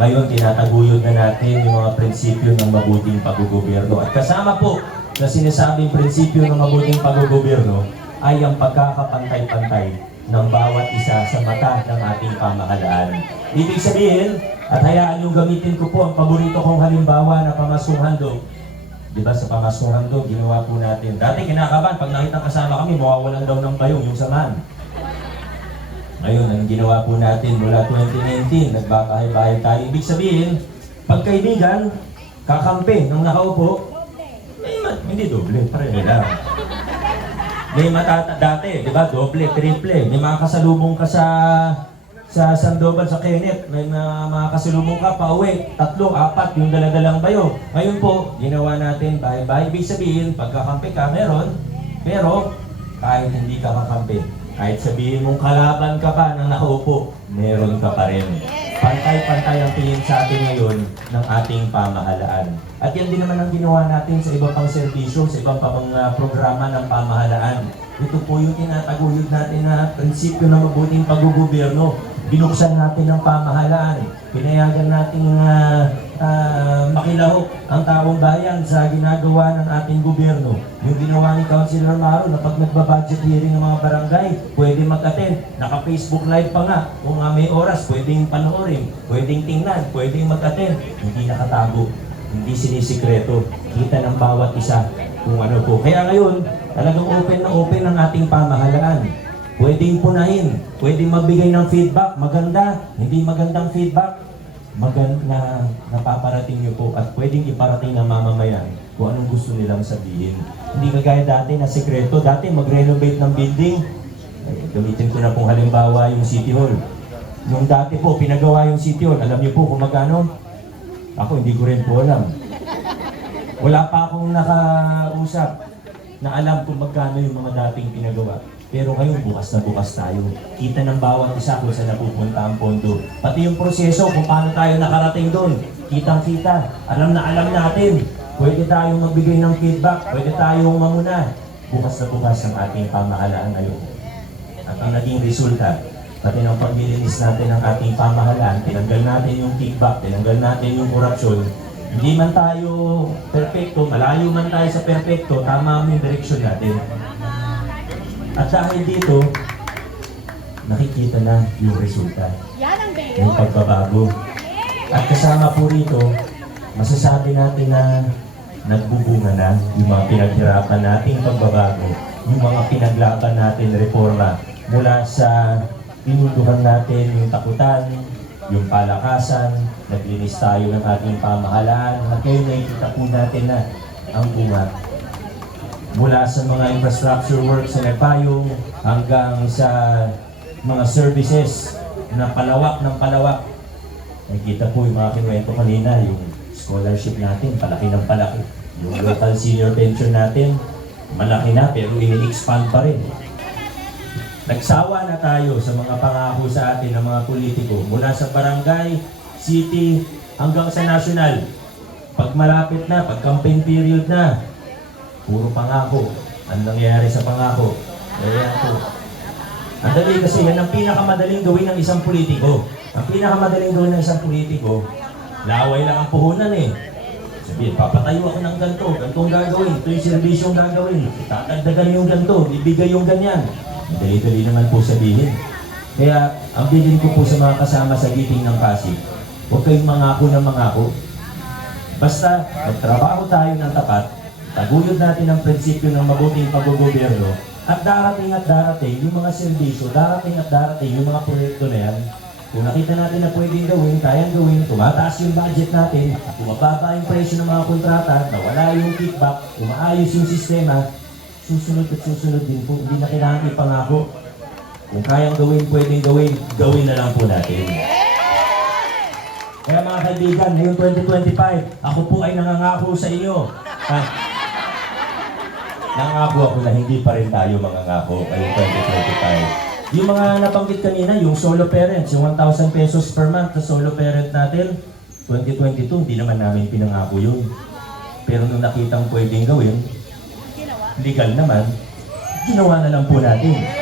Ngayon, tinataguyod na natin yung mga prinsipyo ng mabuting paggugobyerno. At kasama po na sinasabing prinsipyo ng mabuting paggugobyerno ay ang pagkakapantay-pantay ng bawat isa sa mata ng ating pamahalaan. Ibig sabihin, at hayaan yung gamitin ko po ang paborito kong halimbawa na pamaskong handog. Di ba sa pamaskong handog, ginawa po natin. Dati kinakabahan, pag nakita kasama kami, mawawalan daw ng bayong yung samahan. Ngayon, ang ginawa po natin mula 2019, nagbabahay-bahay tayo. Ibig sabihin, pagkaibigan, kakampi nung nakaupo, eh, hindi doble, pareho lang. May matata dati, di ba? Doble, triple. May mga kasalubong ka sa sa Sandoval, sa Kenneth. May mga, mga kasalubong ka pa uwi. Tatlo, apat, yung daladalang bayo. Ngayon po, ginawa natin bye-bye. Ibig sabihin, pagkakampi ka, meron. Pero, kahit hindi ka kakampi, kahit sabihin mong kalaban ka pa nang nakaupo, meron ka pa rin. Pantay-pantay ang tingin sa atin ngayon ng ating pamahalaan. At yan din naman ang ginawa natin sa iba pang serbisyo, sa ibang pang mga programa ng pamahalaan. Ito po yung tinataguyod natin na prinsipyo ng mabuting paggugobyerno. Binuksan natin ang pamahalaan. Pinayagan natin uh, makilahok ang taong bayan sa ginagawa ng ating gobyerno. Yung ginawa ni Councilor Maro na pag nagbabudget hearing ng mga barangay, pwede mag-attend. Naka-Facebook live pa nga. Kung nga may oras, pwedeng panoorin, pwedeng tingnan, pwedeng mag-attend. Hindi nakatago, hindi sinisikreto. Kita ng bawat isa kung ano po. Kaya ngayon, talagang open na open ang ating pamahalaan. Pwedeng punahin, pwedeng magbigay ng feedback, maganda, hindi magandang feedback, maganda na napaparating niyo po at pwedeng iparating ng mamamayan kung anong gusto nilang sabihin. Hindi kagaya dati na sekreto, dati mag-renovate ng building, ay, gamitin ko na pong halimbawa yung City Hall. Yung dati po, pinagawa yung City Hall, alam niyo po kung magkano? Ako hindi ko rin po alam. Wala pa akong nakausap na alam kung magkano yung mga dating pinagawa. Pero ngayon, bukas na bukas tayo. Kita ng bawat isa kung saan napupunta ang pondo. Pati yung proseso kung paano tayo nakarating doon. Kitang-kita. Alam na alam natin. Pwede tayong magbigay ng feedback. Pwede tayong mamuna. Bukas na bukas ang ating pamahalaan ngayon. At ang naging resulta, pati ng paglilinis natin ng ating pamahalaan, tinanggal natin yung kickback, tinanggal natin yung korupsyon, hindi man tayo perfecto, malayo man tayo sa perfecto, tama ang direksyon natin. At dahil dito, nakikita na yung resulta, yung pagbabago. At kasama po rito, masasabi natin na nagbubunga na yung mga pinaghirapan nating pagbabago, yung mga pinaglaban natin reforma mula sa pinunduhan natin yung takutan, yung palakasan, naglinis tayo ng ating pamahalaan, at ngayon nakikita po natin na ang bunga mula sa mga infrastructure works na nagpayong hanggang sa mga services na palawak ng palawak. Nakikita po yung mga kinuwento kanina, yung scholarship natin, palaki ng palaki. Yung local senior pension natin, malaki na pero ini-expand pa rin. Nagsawa na tayo sa mga pangako sa atin ng mga politiko mula sa barangay, city, hanggang sa national. Pag malapit na, pag campaign period na, puro pangako. Ang nangyayari sa pangako. Kaya po. Ang dali kasi yan ang pinakamadaling gawin ng isang politiko. Ang pinakamadaling gawin ng isang politiko, laway lang ang puhunan eh. Sabihin, papatayo ako ng ganito, ganitong gagawin, ito yung serbisyong gagawin, tatagdagan yung ganito, ibigay yung ganyan. Dali-dali naman po sabihin. Kaya, ang bilin ko po sa mga kasama sa giting ng Pasig, huwag kayong mangako ng mangako. Basta, magtrabaho tayo ng tapat, taguyod natin ang prinsipyo ng mabuting paggogobyerno, at darating at darating yung mga serbisyo, darating at darating yung mga proyekto na yan. Kung nakita natin na pwedeng gawin, kayang gawin, tumataas yung budget natin, tumababa yung presyo ng mga kontrata, nawala yung kickback, umaayos yung sistema, susunod at susunod din po. Hindi na kailangan ipangako. Kung kayang gawin, pwedeng gawin, gawin na lang po natin. Kaya mga kaibigan, ngayong 2025, ako po ay nangangako sa inyo. Ha? Nangako ako na hindi pa rin tayo mangangako ngayong 2025. Yung mga nabanggit kanina, yung solo parents, yung 1,000 pesos per month na solo parent natin, 2022, hindi naman namin pinangako yun. Pero nung nakitang pwedeng gawin, legal naman, ginawa na lang po natin.